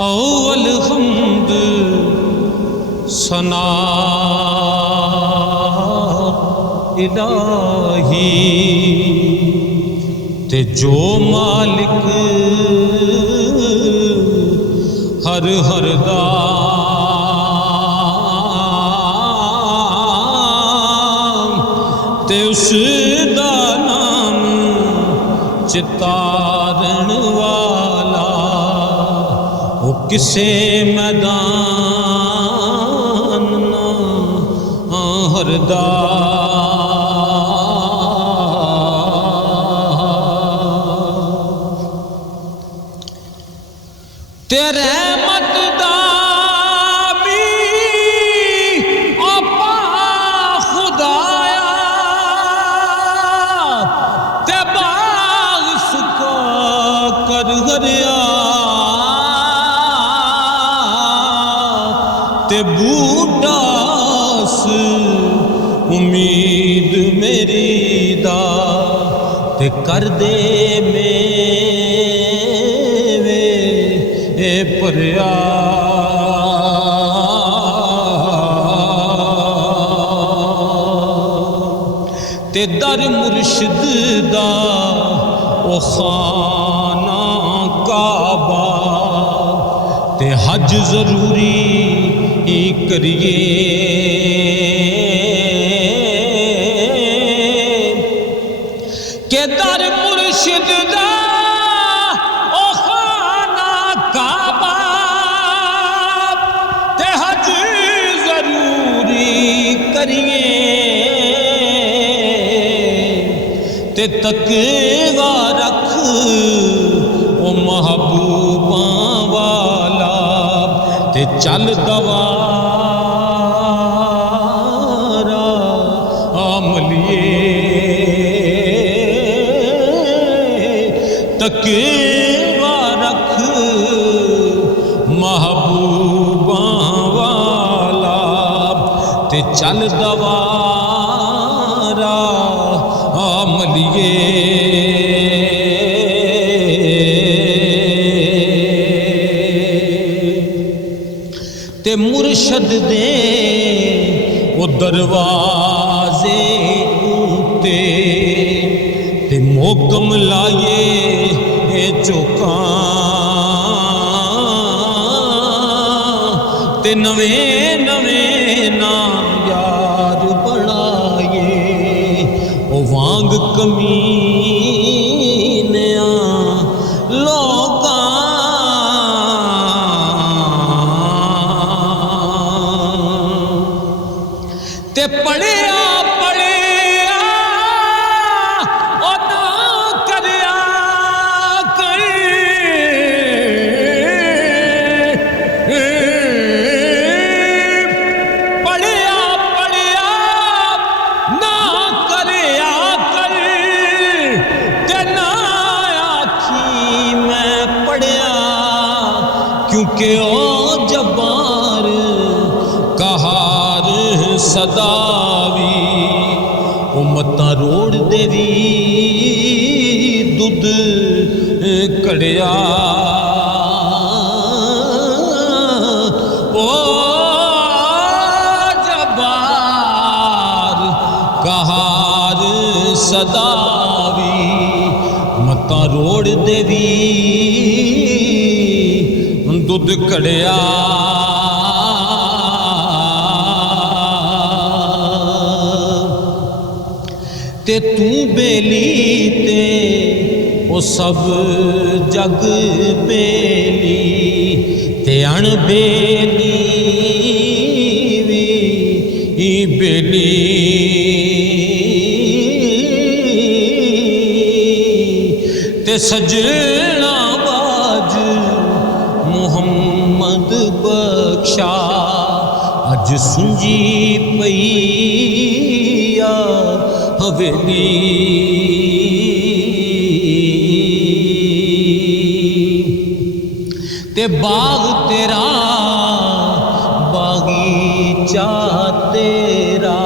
औल हम्द सना इलाही ते जो मालिक हर हर दाम ते उस दा नाम चितारण वाला वो किसे मैदान ना हरदा तेरे मत दाबी अपा खुदाया ते बाग सुखा कर हरिया ते बूटास उम्मीद मेरी दा ते कर दे परया ते दर मुर्शिद दा ओ खाना काबा ते हज जरूरी ही करिए के दर मुर्शिद दा ते तकवा रख ओ महबूबा वाला ते चल दवारा आमलिए तकवा रख महबूबा वाला ते चल दवारा आमलिए ते मुर्शद दे वो दरवाजे ऊते ते मोगम लाए चौका ते नवे नवे ना यार बनाए ओ वांग कमीनिया लोका ते पढ़िया पढ़िया ओ ना करया कर पढ़िया पढ़िया ना करया कर ते ना आखी मैं पढ़िया क्योंकि ओ जब्बार कहार सदावी ओ मता रोड़ देवी दुध कड़िया ओ जबार कहार सदावी मता रोड़ देवी दुध कड़िया ते तू बेली ते ओ सब जग बेली ते अणबेली भी बेली ते सजना बाज मुहम्मद बख्शा अज सुंजी पईया हवेली ते बाग तेरा बागीचा तेरा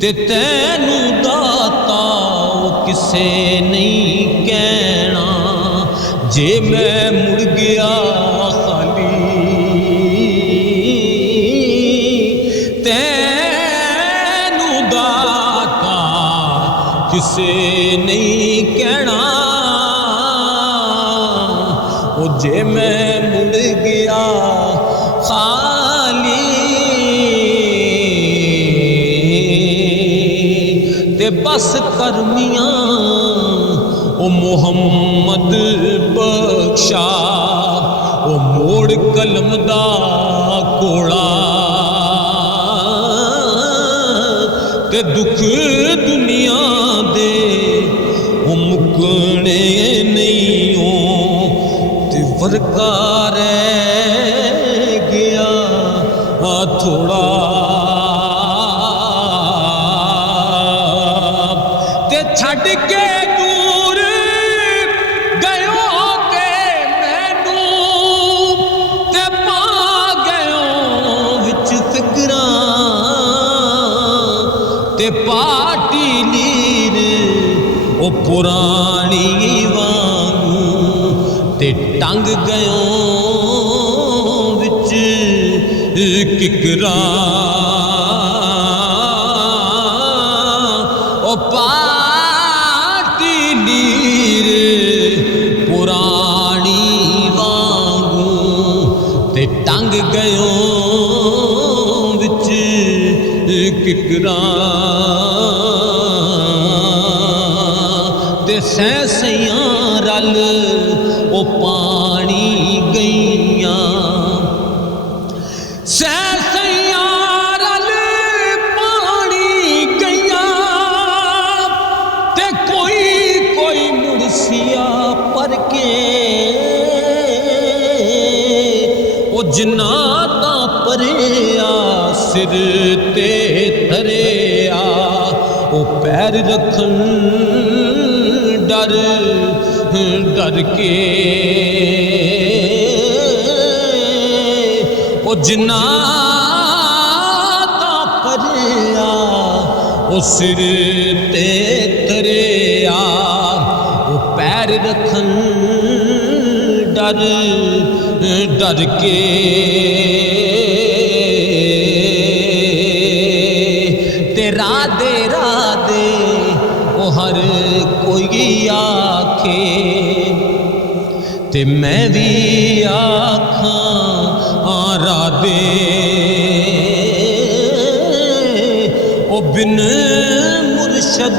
ते तैनू दाता किसे नहीं कहना, जे मैं मुड़ गया खाली तैनू दाता किसे नहीं कहना, ओ जे मैं मुड़ गया खाली ते बस करमियां ओ मोहम्मद बख्शा, ओ मोड़ कलम दा कोड़ा ते दुख दुनिया दे ओ मुकने नहीं हो, ते वर्का रह गया थोड़ा ते छड़ के दूर गयो ते मैनू ते पा गयो विच फिकरां ते पाटी लीर ओ पुरानी वांगू ते टंग गयो विच किकरां ओ पाटी लीर पुरानी वांगू ते टंग गयो विच किकरां ते सैसियां रल ओ पानी गईयां, सैसियां रल पानी गईयां ते कोई कोई मुड़सिया पर के ओ जिन्ना ता परेया सिर ते धरेया, ओ पैर रखन डर डर के ओ जिन्ना ता परेया ओ सिर ते धरेया, ओ पैर रखन डर डर के ते राधे राधे ओ हर कोई आखे ते मैं भी आखां राधे, ओ बिन मुर्शद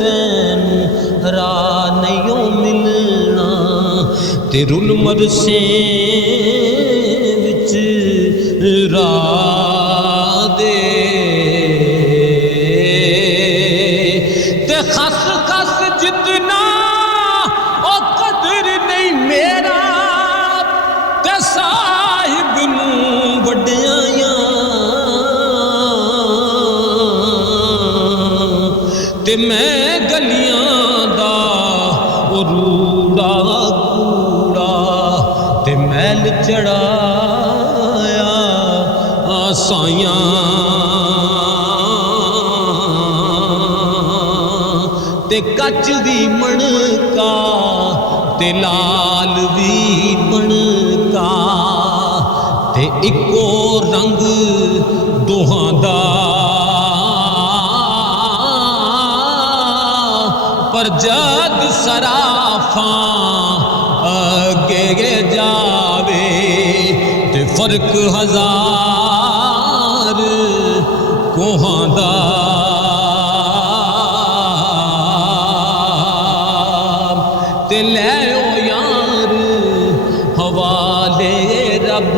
तैनू राह नहीं मिलना, ते रुल मरसे विच राह दे ते खस खस जितना ओ कदर नहीं मेरा, ते साहिब नू वड्यायां ते मैं गलियां दा ओ रूड़ा कूड़ा ते मैल चढ़ाया साइयां ते कच भी मणका ते लाल भी बनका ते इको रंग दोहां दा, पर जद सराफा अगे जावे ते फर्क हजार कोहां दा, ते लै ओ यार हवाले रब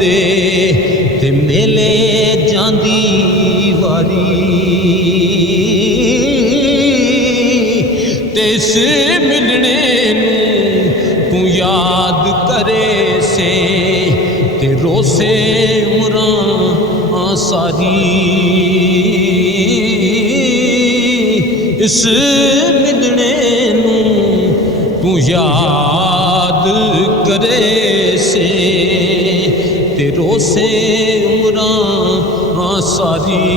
दे ते मेले जांदी वारी, ते इस मिलने नू तू याद करे से ते रोसे उमरां सारी, इस मिलने नू तू याद करे से ते रोसे उमरां सारी।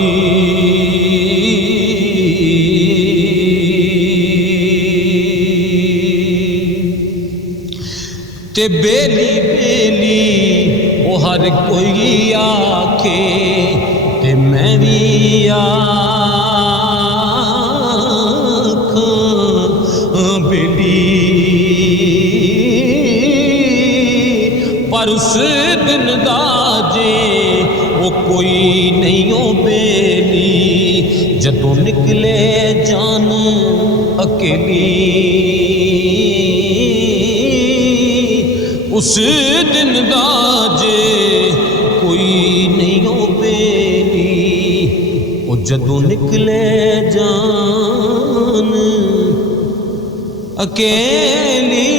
ते बेली बेली वो हर कोई आखे ते मैं भी आखां बेली, पर उस दिन दा जे वो कोई नहीं हो बेली, जदों निकले जान अकेली, उस दिन दा जे कोई नहीं हो बेली, वो जदों निकले जान अकेली।